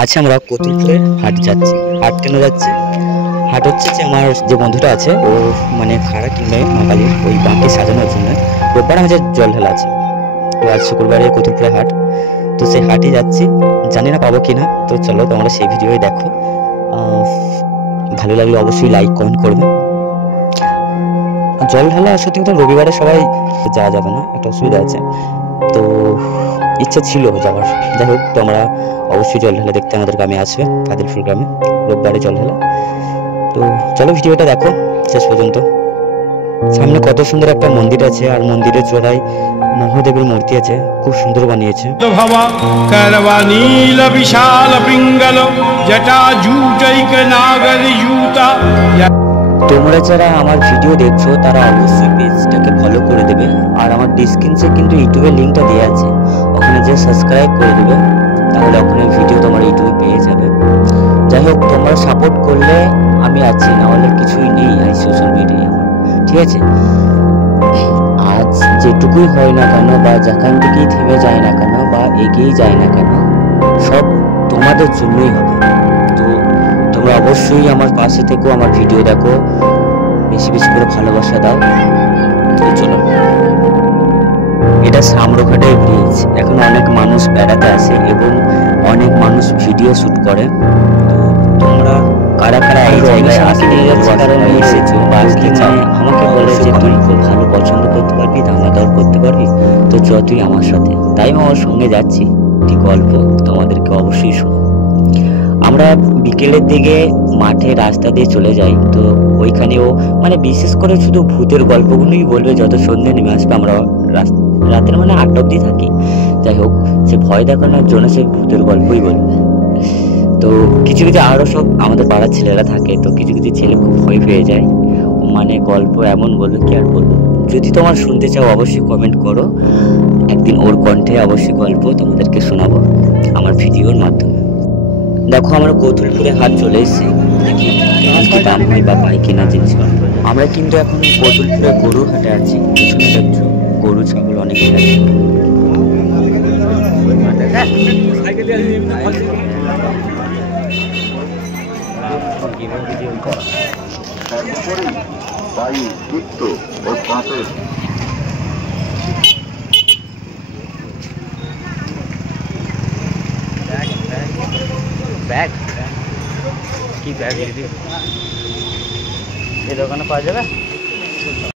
আজ আমরা কতুলপুরে হাট যাচ্ছি। হাট কেন যাচ্ছি? হাট হচ্ছে যে আমার যে বন্ধুটা আছে ও মানে খাড়া কিনবে মা কালীর ওই বাঁকে সাজানোর জন্য। রোববার আমাদের জল ঢালা আছে, তো আজ শুক্রবারে কতুলপুরে হাট, তো সেই হাটে যাচ্ছি। জানি না পাবো কিনা, তো চলো তোমরা সেই ভিডিওই দেখো। ভালো লাগলে অবশ্যই লাইক কমেন্ট করবে। জল ঢালা সত্যি কথা রবিবারে সবাই যাওয়া যাবে না, একটা অসুবিধা আছে, তো ইচ্ছা ছিল যাওয়ার। যাই হোক, তোমরা অবশ্যই জল ঢালা দেখতে আমাদের গ্রামে আসবে, ফাদিলপুর গ্রামে রোববারে জল ঢালা। তো চলো ভিডিওটা দেখো শেষ পর্যন্ত। সামনে কত সুন্দর একটা মন্দির আছে, আর মন্দিরের চূড়ায় মহাদেবের মূর্তি আছে, খুব সুন্দর বানিয়েছে। নীল বিশাল পিঙ্গল জটা জুটৈক নাগর জুতা। তোমরা যারা আমার ভিডিও দেখছো তারা অবশ্যই পেজটাকে ফলো করে দেবে, আর আমার ডিসক্রিপশনে কিন্তু ইউটিউবের লিঙ্কটা দেওয়া আছে, ওখানে যে সাবস্ক্রাইব করে দেবে, তাহলে ওখানে ভিডিও তোমার ইউটিউবে পেয়ে যাবে। যাই হোক, তোমরা সাপোর্ট করলে আমি আছি, না হলে কিছুই নেই এই সোশ্যাল মিডিয়ায় আমার, ঠিক আছে? আজ যেটুকুই হয় না কেন, বা যেখান থেকেই থেমে যায় না কেন, বা এগিয়ে যায় না কেন, সব তোমাদের জন্যই হবে। তো তোমরা অবশ্যই আমার পাশে থেকো, আমার ভিডিও দেখো, বেশি বেশি করে ভালোবাসা দাও। তো চলো, এটা সামরঘাটের ব্রিজ। এখন অনেক মানুষ বেড়াতে আসে এবং অনেক মানুষ ভিডিও শুট করে। তো তোমরা কারা কারা এই জায়গায় আসতে নিয়ে যাচ্ছে, কারণ এসেছো বা আসতে চাও, আমাকে বলে যে তুই খুব ভালো পছন্দ করতে পারবি, দামা দর করতে পারবি, তো চ তুই আমার সাথে। তাই আমি আমার সঙ্গে যাচ্ছি, একটি গল্প তোমাদেরকে অবশ্যই শোনো। আমরা বিকেলের দিকে মাঠে রাস্তা দিয়ে চলে যাই, তো ওইখানেও মানে বিশেষ করে শুধু ভূতের গল্পগুলোই বলবে। যত সন্ধ্যে নেমে আসবে আমরা রাতের মানে 8টা অব্দি থাকি। যাই হোক, সে ভয় দেখানোর জন্য সে ভূতের গল্পই বলবে। তো কিছু কিছু আরও সব আমাদের পাড়ার ছেলেরা থাকে, তো কিছু কিছু ছেলে খুব ভয় পেয়ে যায়, মানে গল্প এমন বলবে কি আর বলবো। যদি তোমার শুনতে চাও অবশ্যই কমেন্ট করো, একদিন ওর কণ্ঠে অবশ্যই গল্প তোমাদেরকে শোনাবো আমার ভিডিওর মাধ্যমে। দেখো, আমরা কতুলপুরে হাট চলে এসেছি, দেখি কেমন কি দাম হয় বা পাই কিনা জিনিস। আমরা কিন্তু এখন কতুলপুরে গরুর হাটে আছি। পিছনে দেখছো গরু ছাগল অনেক আছে। ব্যাগ কি ব্যাগ এই দোকানে পাওয়া যাবে?